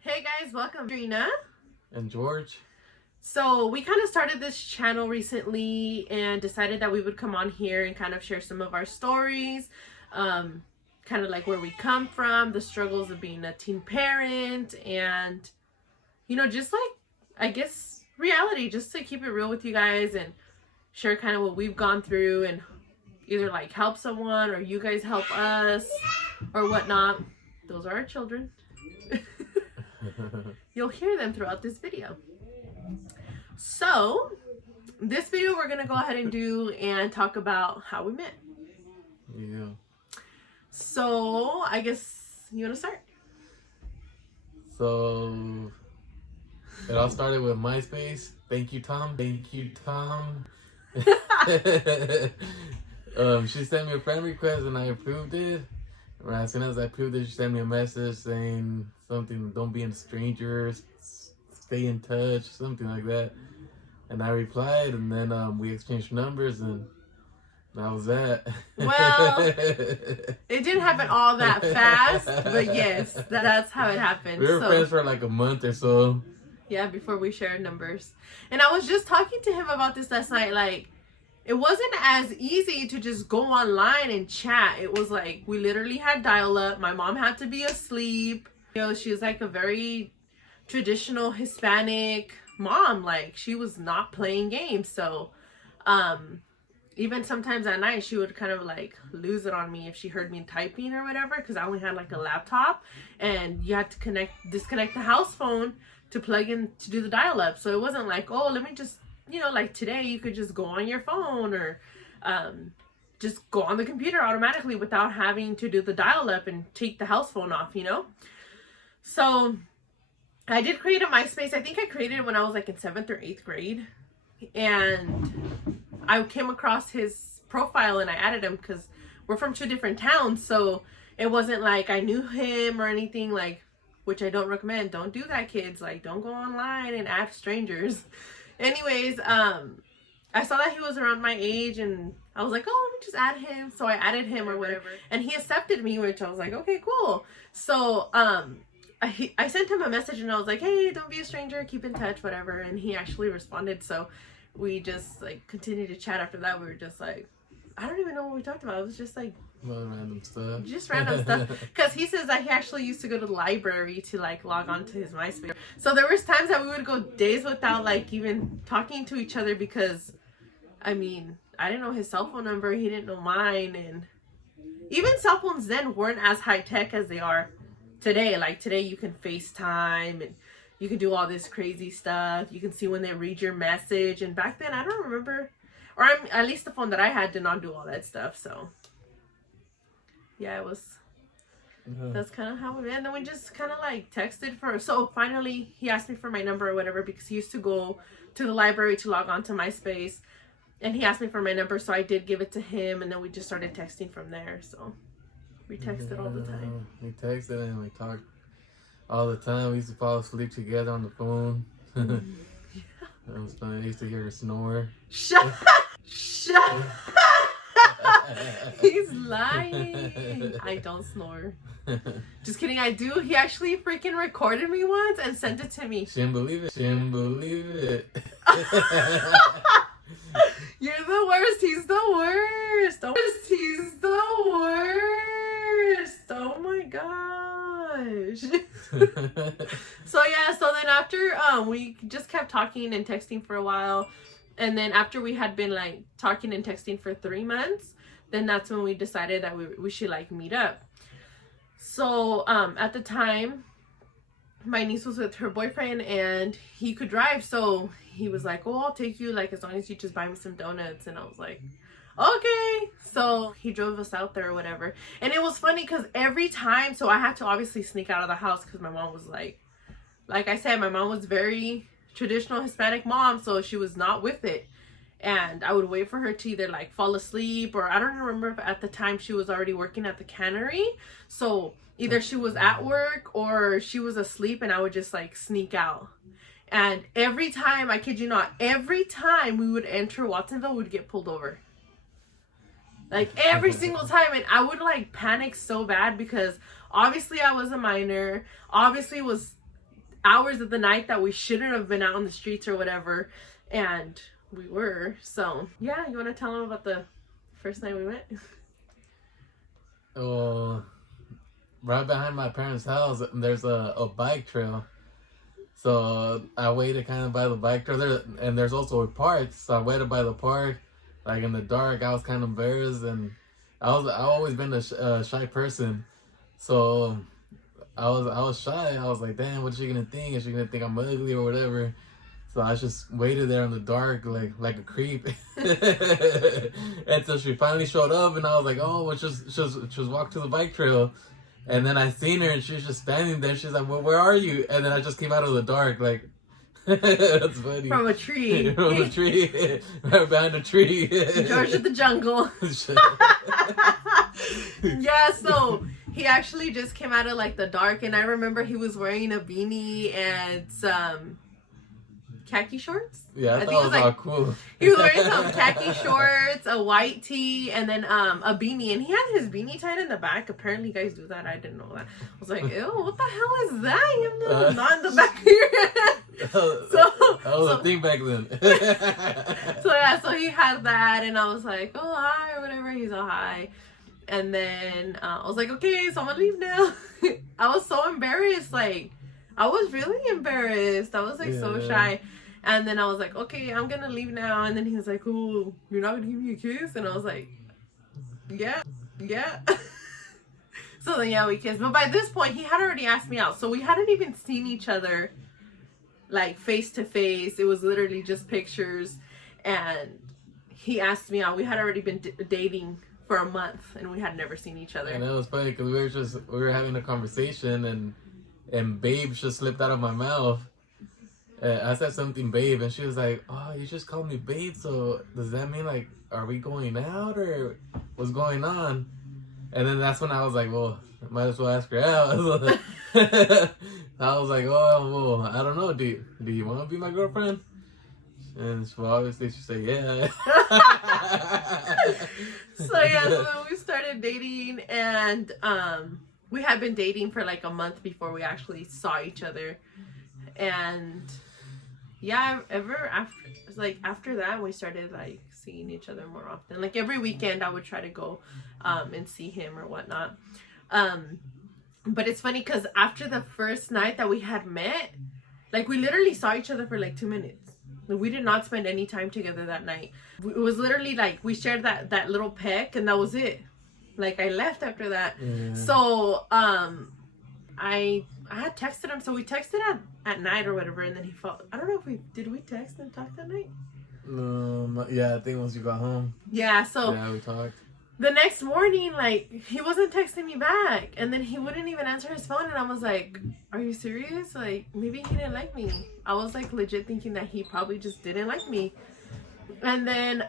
Hey guys, welcome. Trina and George. So we kind of started this channel recently and decided that we would come on here and kind of share some of our stories, kind of like where we come from, the struggles of being a teen parent, and just like, I guess, reality, just to keep it real with you guys and share kind of what we've gone through and either like help someone or you guys help us or whatnot. Those are our children. You'll hear them throughout this video. So this video we're gonna go ahead and do and talk about how we met. Yeah. So I guess you wanna start? So it all started with MySpace. Thank you, Tom. She sent me a friend request and I approved it. As soon as I approved it, she sent me a message saying something, don't be in strangers, stay in touch, something like that. And I replied, and then we exchanged numbers, and that was that. Well, it didn't happen all that fast, but yes, that's how it happened. We were friends for like a month or so. Yeah, before we shared numbers. And I was just talking to him about this last night, like, it wasn't as easy to just go online and chat. It was like, we literally had dial-up. My mom had to be asleep. She was like a very traditional Hispanic mom. Like, she was not playing games. So, even sometimes at night, she would kind of like lose it on me if she heard me typing or whatever. Because I only had like a laptop. And you had to disconnect the house phone to plug in to do the dial-up. So it wasn't like, oh, let me just... like today you could just go on your phone or just go on the computer automatically without having to do the dial-up and take the house phone off, So I did create a MySpace. I think I created it when I was like in 7th or 8th grade. And I came across his profile and I added him because we're from 2 different towns. So it wasn't like I knew him or anything, like, which I don't recommend. Don't do that, kids. Like, don't go online and add strangers. Anyways, I saw that he was around my age and I was like, oh, let me just add him. So I added him or whatever. And he accepted me, which I was like, okay, cool. So I sent him a message and I was like, hey, don't be a stranger, keep in touch, whatever. And he actually responded. So we just like continued to chat after that. We were just like, I don't even know what we talked about. It was just like random stuff. Just random stuff. Because he says that he actually used to go to the library to like log on to his MySpace. So there was times that we would go days without like even talking to each other because, I mean, I didn't know his cell phone number. He didn't know mine. And even cell phones then weren't as high tech as they are today. Like today you can FaceTime and you can do all this crazy stuff. You can see when they read your message. And back then, I don't remember. Or at least the phone that I had did not do all that stuff. So yeah, it was, that's kind of how we met. And then we just kind of like texted so finally he asked me for my number or whatever because he used to go to the library to log on to MySpace. And he asked me for my number, so I did give it to him. And then we just started texting from there. So we texted all the time. We texted and we talked all the time. We used to fall asleep together on the phone. That was funny. I used to hear her snore. Shut He's lying. I don't snore. Just kidding, I do. He actually freaking recorded me once and sent it to me. She didn't believe it. You're the worst. He's the worst. He's the worst. Oh my gosh. So then after we just kept talking and texting for a while. And then after we had been like talking and texting for 3 months, then that's when we decided that we should like meet up. So at the time, my niece was with her boyfriend and he could drive. So he was like, oh, I'll take you, like, as long as you just buy me some donuts. And I was like, okay. So he drove us out there or whatever. And it was funny because every time, so I had to obviously sneak out of the house because my mom was like I said, my mom was very traditional Hispanic mom, so she was not with it. And I would wait for her to either like fall asleep, or I don't remember if at the time she was already working at the cannery. So either she was at work or she was asleep and I would just like sneak out. And every time, I kid you not, every time we would enter Watsonville, we'd get pulled over. Like every single time. And I would like panic so bad because obviously I was a minor. Obviously it was hours of the night that we shouldn't have been out on the streets or whatever. And we were. So yeah, you want to tell them about the first night we went? Well, right behind my parents' house, there's a bike trail. So I waited kind of by the bike trail there, and there's also a park. So I waited by the park, like in the dark. I was kind of embarrassed, and I've always been a shy person, so I was shy. I was like, damn, what's she gonna think? Is she gonna think I'm ugly or whatever? So I just waited there in the dark, like a creep, until she finally showed up, and I was like, oh, well, just walk to the bike trail. And then I seen her, and she was just standing there. She's like, well, where are you? And then I just came out of the dark, like, that's funny. From a tree. From a tree. Right behind a tree. George of the Jungle. Yeah, so he actually just came out of like the dark, and I remember he was wearing a beanie and some khaki shorts. Yeah, I thought it was like, all cool. He was wearing some khaki shorts, a white tee, and then a beanie. And he had his beanie tied in the back. Apparently, guys do that. I didn't know that. I was like, ew, what the hell is that? You have no knot in the back of your head. That was a thing back then. So yeah, so he had that, and I was like, oh, hi, or whatever. He's all hi. And then I was like, okay, so I'm gonna leave now. I was so embarrassed. Like, I was really embarrassed. I was like so shy. And then I was like, okay, I'm gonna leave now. And then he was like, oh, you're not gonna give me a kiss? And I was like, yeah. So then yeah, we kissed. But by this point, he had already asked me out. So we hadn't even seen each other like face to face. It was literally just pictures. And he asked me out. We had already been dating for a month, and we had never seen each other. And it was funny because we were having a conversation, and babe just slipped out of my mouth. I said something, babe, and she was like, oh, you just called me babe, so does that mean, like, are we going out, or what's going on? And then that's when I was like, well, might as well ask her out. I was like, oh, well, I don't know, do you want to be my girlfriend? And so obviously she said, yeah. So yeah, so then we started dating, and we had been dating for like a month before we actually saw each other. And yeah, after that, we started like seeing each other more often. Like every weekend, I would try to go and see him or whatnot. But it's funny because after the first night that we had met, like we literally saw each other for like 2 minutes. We did not spend any time together that night. It was literally like we shared that little peck, and that was it. Like I left after that. Yeah. So I had texted him. So we texted at night or whatever, and then he felt, I don't know if did we text and talk that night? Yeah, I think once you got home. Yeah, so yeah, we talked. The next morning, like, he wasn't texting me back, and then he wouldn't even answer his phone, and I was like, are you serious? Like, maybe he didn't like me. I was like legit thinking that he probably just didn't like me. And then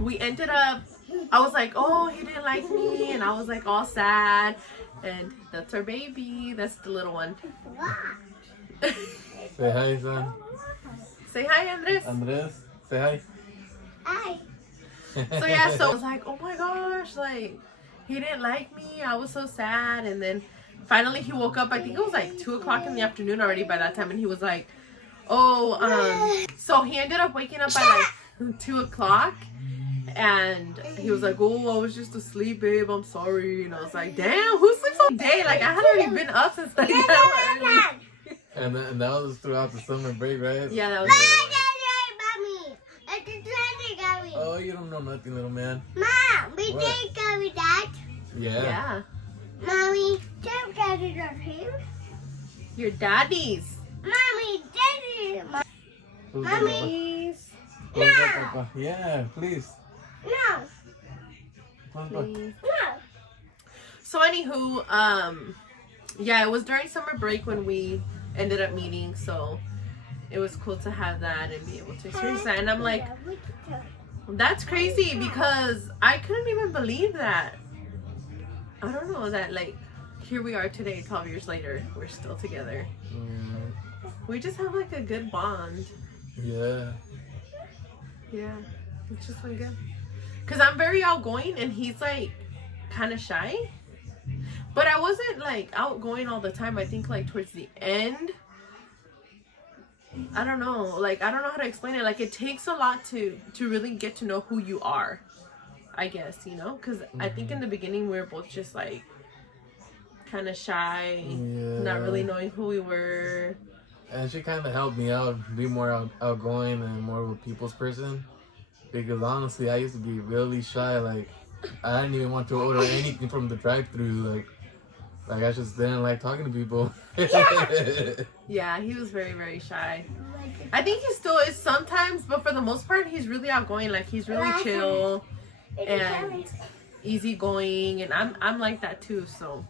we ended up, I was like, oh, he didn't like me, and I was like all sad. And that's our baby. That's the little one. Say hi, son. Say hi, Andres. Andres, say hi. Hi. So yeah, so I was like, oh my gosh, like, he didn't like me. I was so sad. And then finally he woke up. I think it was like 2 o'clock in the afternoon already by that time. And he was like, oh, so he ended up waking up by like 2 o'clock. And he was like, oh, I was just asleep, babe. I'm sorry. And I was like, damn, who sleeps all day? Like, I had already been up since like that early. And that was throughout the summer break, right? Yeah, that was Oh, you don't know nothing, little man. Mom, we did go with that. Yeah. Mommy, don't go with him. Your daddy's. Mommy, daddy. Mommy's. No. Yeah, please. No. Please. No. So anywho, yeah, it was during summer break when we ended up meeting, so it was cool to have that and be able to experience that. And I'm like, that's crazy because I couldn't even believe that. I don't know that, like, here we are today, 12 years later, we're still together. We just have like a good bond. Yeah. Yeah, it's just been good. Because I'm very outgoing and he's like kind of shy. But I wasn't like outgoing all the time. I think like towards the end, I don't know. Like, I don't know how to explain it. Like, it takes a lot to really get to know who you are, I guess, you know? Because I think in the beginning we were both just like kind of shy, not really knowing who we were. And she kind of helped me out, be more outgoing and more of a people's person. Because honestly, I used to be really shy. Like, I didn't even want to order anything from the drive-thru. Like I just didn't like talking to people. Yeah, he was very, very shy. I think he still is sometimes, but for the most part, he's really outgoing. Like, he's really chill and easygoing, and I'm like that too. So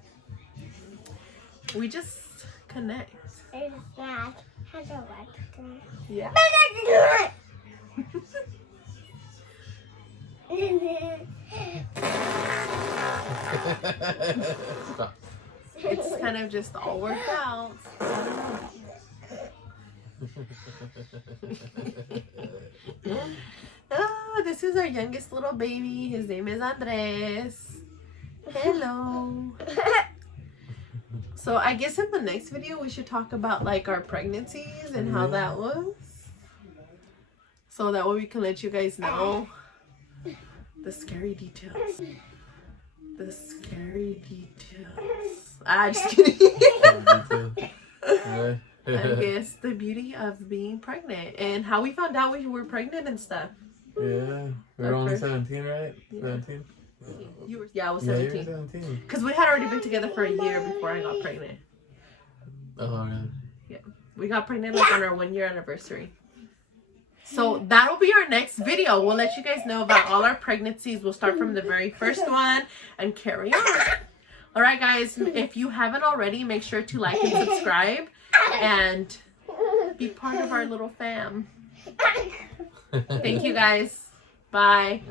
we just connect. Yeah. Stop. It's kind of just all worked out. Oh, this is our youngest little baby. His name is Andres. Hello. So I guess in the next video we should talk about like our pregnancies and how that was. So that way we can let you guys know the scary details. The scary details. Just kidding. I guess the beauty of being pregnant and how we found out we were pregnant and stuff. Yeah, we were only 17, right? 17? I was Yeah, 17. you were 17. Because we had already been together for a year before I got pregnant. Oh, really? Yeah. We got pregnant like on our 1-year anniversary. So that'll be our next video. We'll let you guys know about all our pregnancies. We'll start from the very first one and carry on. All right, guys. If you haven't already, make sure to like and subscribe and be part of our little fam. Thank you, guys. Bye.